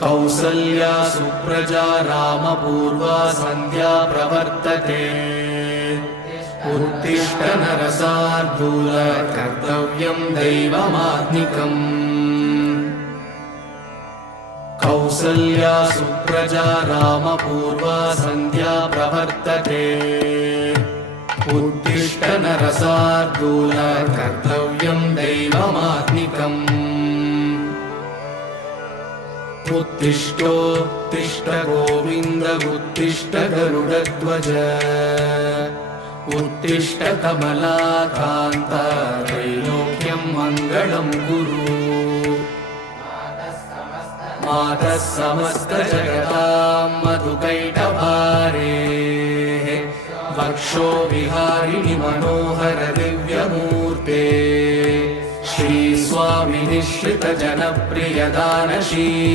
कौसल्या सुप्रजा रामपूर्वा सन्ध्या प्रवर्तते उत्तिष्ठ नरशार्दूल कर्तव्यं दैवमात्मिकम् कौसल्या सुप्रजा रामपूर्वा सन्ध्या प्रवर्तते उत्तिष्ठ नरशार्दूल कर्तव्यं दैवमात्मिकम् उत्तिष्ठोत्तिष्ठ गोविन्द उत्तिष्ठ गरुडध्वज उत्तिष्ठ कमलाकान्त त्रैलोक्यं मङ्गलं कुरु मातः समस्तजगतां मधुकैटभारेः वक्षो विहारिणि मनोहर दिव्यमूर्ते श्रीस्वामिनिश्रित जनप्रिय दानशील